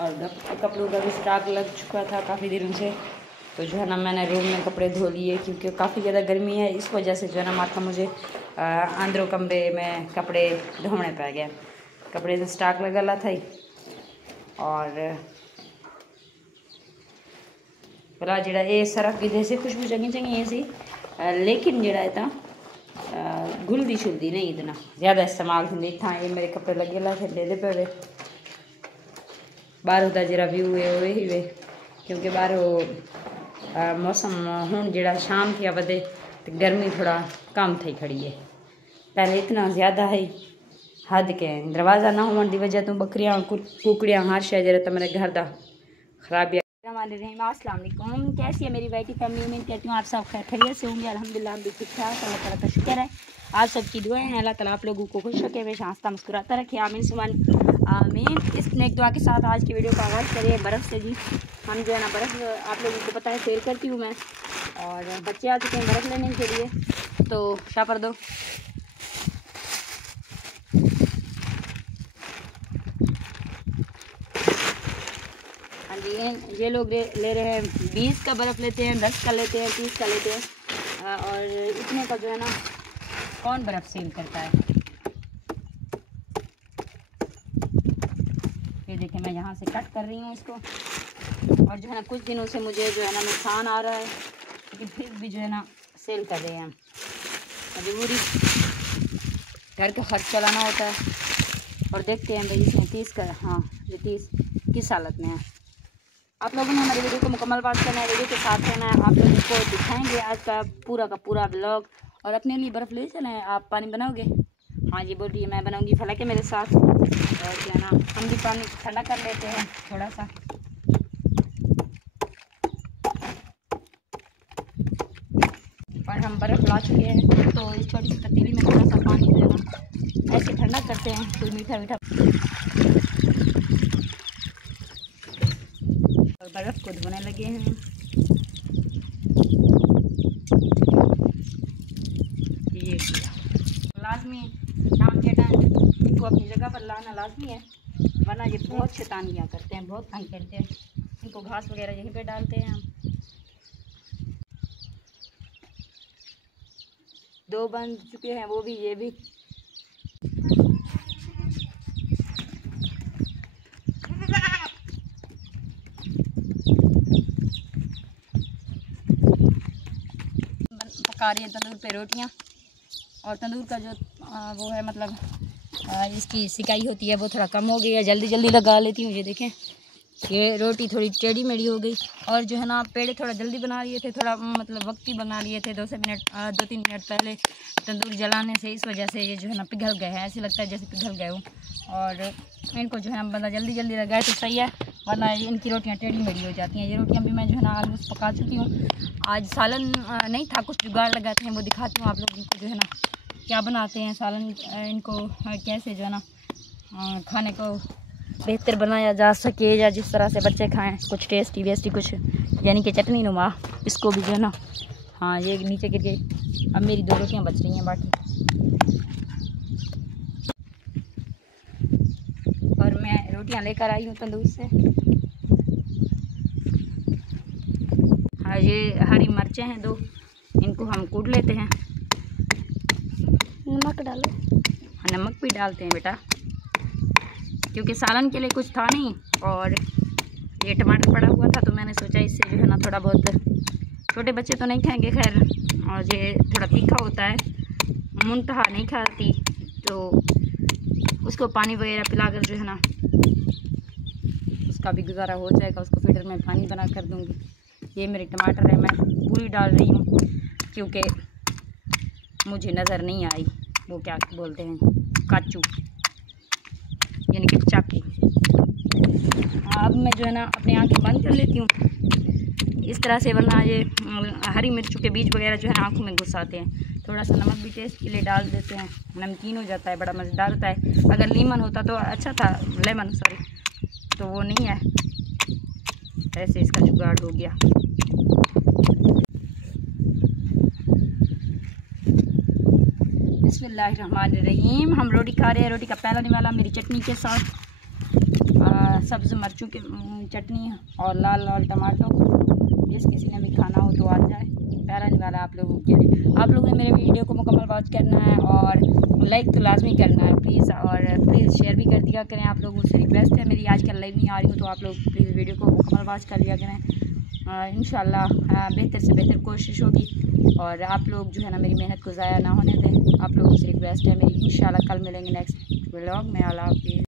और कपड़ों का भी स्टॉक लग चुका था काफ़ी दिनों से। तो जो है ना मैंने रूम में कपड़े धो लिए क्योंकि काफ़ी ज़्यादा गर्मी है, इस वजह से जो है ना माता मुझे अंदरों कमरे में कपड़े धोने पै गए। कपड़े का स्टॉक लगा था ही और भला जड़ा ये सरफ भी जैसे खुशबू चंगी चंगी सी, लेकिन जड़ा इतना घुलदी शुलदी नहीं, इतना ज़्यादा इस्तेमाल थी इतना। ये मेरे कपड़े लगे ला थे ले पे बाहर होता जरा व्यू है वो ही वे, क्योंकि बाहर मौसम हूँ जड़ा शाम की वधे तो गर्मी थोड़ा कम थी खड़ी है। पहले इतना ज़्यादा है हद के दरवाज़ा ना होने की वजह तो बकरियाँ कुकड़ियाँ हर शय जरा तो मेरे घर का खराब। अस्सलाम वालेकुम, कैसी है मेरी वाइटी फैमिली? उम्मीद करती हूँ आप सब खैरियत से होंगे। अल्हम्दुलिल्लाह हम भी ठीक ठाक, अल्लाह ताला का शुक्र है। आप सबकी दुआएं हैं, अल्लाह ताला आप लोगों को खुश रखे, हमेशा हंसता मुस्कुराता रखे, आमीन सुमान आमीन। इस नेक दुआ के साथ आज की वीडियो का आगाज़ करिए बर्फ़ से। जी हम जो है ना बर्फ़ आप लोगों को पता है सेल करती हूँ मैं, और बच्चे आ चुके हैं बर्फ़ लेने के लिए, तो क्या कर दो। हाँ जी, ये लोग ले रहे हैं 20 का बर्फ़ लेते हैं, 10 का लेते हैं, 30 का लेते हैं, और इतने का जो है ना कौन बर्फ़ सेल करता है। ये देखिए मैं यहाँ से कट कर रही हूँ इसको, और जो है ना कुछ दिनों से मुझे जो है ना नुकसान आ रहा है, लेकिन फिर भी जो है ना सेल कर रहे हैं। मजबूरी, घर का खर्च चलाना होता है। और देखते हैं भाई इसमें 30 का, हाँ ये 30 किस हालत में है। आप लोगों ने हमारी वीडियो को मुकम्मल बात करना है, वीडियो के साथ रहना है। आप लोगों को दिखाएंगे आज का पूरा ब्लॉग। और अपने लिए बर्फ़ ले चलें, आप पानी बनाओगे? हाँ जी बोलिए, मैं बनाऊंगी फला के मेरे साथ। और क्या ना हम भी पानी ठंडा कर लेते हैं थोड़ा सा। और हम बर्फ़ ला चुके हैं, तो इस छोटी सी पतीली में थोड़ा सा पानी जो है ना ऐसे ठंडा करते हैं, कोई मीठा मीठा। और बर्फ़ को धोने लगे हैं। ये लाजमी शाम के टाइम इनको अपनी जगह पर लाना लाजमी है, वरना ये बहुत शैतानियाँ करते हैं, बहुत तंग करते हैं। इनको घास वगैरह यहीं पे डालते हैं हम। 2 बन चुके हैं वो भी, ये भी। पका रही है तंदूर पे रोटियां, और तंदूर का जो वो है मतलब इसकी सिकाई होती है वो थोड़ा कम हो गई है, जल्दी जल्दी लगा लेती हूँ। ये देखें ये रोटी थोड़ी टेढ़ी मेढ़ी हो गई, और जो है ना पेड़े थोड़ा जल्दी बना लिए थे, थोड़ा मतलब वक्ती बना लिए थे, 2-3 मिनट पहले तंदूर जलाने से, इस वजह से ये जो है ना पिघल गए हैं। ऐसे लगता है जैसे पिघल गए हो। और इनको जो है ना बंदा जल्दी जल्दी लगाए तो सही है, वरना इनकी रोटियां टेढ़ी मेढ़ी हो जाती हैं। ये रोटियां भी मैं जो है ना आलू पका चुकी हूँ। आज सालन नहीं था, कुछ जुगाड़ लगाते हैं, वो दिखाती हूँ आप लोगों को जो है ना क्या बनाते हैं सालन। इनको कैसे जो है ना खाने को बेहतर बनाया जा सके, या जिस तरह से बच्चे खाएं कुछ टेस्टी वेस्टी कुछ, यानी कि चटनी नुमा। इसको भी जो है ना, हाँ ये नीचे गिर गई। अब मेरी 2 रोटियाँ बच रही हैं बाकी, और मैं रोटियां लेकर आई हूँ तंदूर से। हाँ ये हरी मिर्चें हैं 2, इनको हम कूट लेते हैं। नमक डालो। हाँ नमक भी डालते हैं बेटा, क्योंकि सालन के लिए कुछ था नहीं, और ये टमाटर पड़ा हुआ था, तो मैंने सोचा इससे जो है ना थोड़ा बहुत, छोटे बच्चे तो नहीं खाएंगे खैर, और ये थोड़ा तीखा होता है, मुंतहा नहीं खाती, तो उसको पानी वगैरह पिलाकर जो है ना उसका भी गुजारा हो जाएगा। उसको फिल्टर में पानी बना कर दूँगी। ये मेरे टमाटर है, मैं पूरी डाल रही हूँ क्योंकि मुझे नज़र नहीं आई वो क्या बोलते हैं काचू, यानी कि चाकू। अब मैं जो है ना अपनी आँखें बंद कर लेती हूँ इस तरह से, वरना ये हरी मिर्चों के बीज वगैरह जो है ना आँखों में घुस आते हैं। थोड़ा सा नमक भी टेस्ट के लिए डाल देते हैं, नमकीन हो जाता है, बड़ा मज़ेदार होता है। अगर लीमन होता तो अच्छा था, लेमन सॉरी, तो वो नहीं है, ऐसे इसका जुगाड़ हो गया। बिस्मिल्लाहिर्रहमानिर्रहीम। हम रोटी खा रहे हैं, रोटी का पहला निवाला मेरी चटनी के साथ। सब्ज़ मिर्चों की चटनी और लाल लाल टमाटो। जिस किसी ने भी खाना हो तो आ जाए, प्यारा नहीं वाला आप लोगों के लिए। आप लोगों ने मेरे वीडियो को मुकम्मल वॉच करना है और लाइक तो लाजमी करना है प्लीज़, और प्लीज़ शेयर भी कर दिया करें। आप लोगों से रिक्वेस्ट है मेरी, आजकल लाइव नहीं आ रही हूँ तो आप लोग प्लीज़ वीडियो को मुकम्मल वॉच कर लिया करें। इंशाल्लाह बेहतर से बेहतर कोशिश होगी और आप लोग जो है ना मेरी मेहनत को ज़ाया ना होने दें। आप लोगों से रिक्वेस्ट है मेरी। इंशाल्लाह कल मिलेंगे नेक्स्ट व्लॉग में। अल्लाह हाफ़िज़।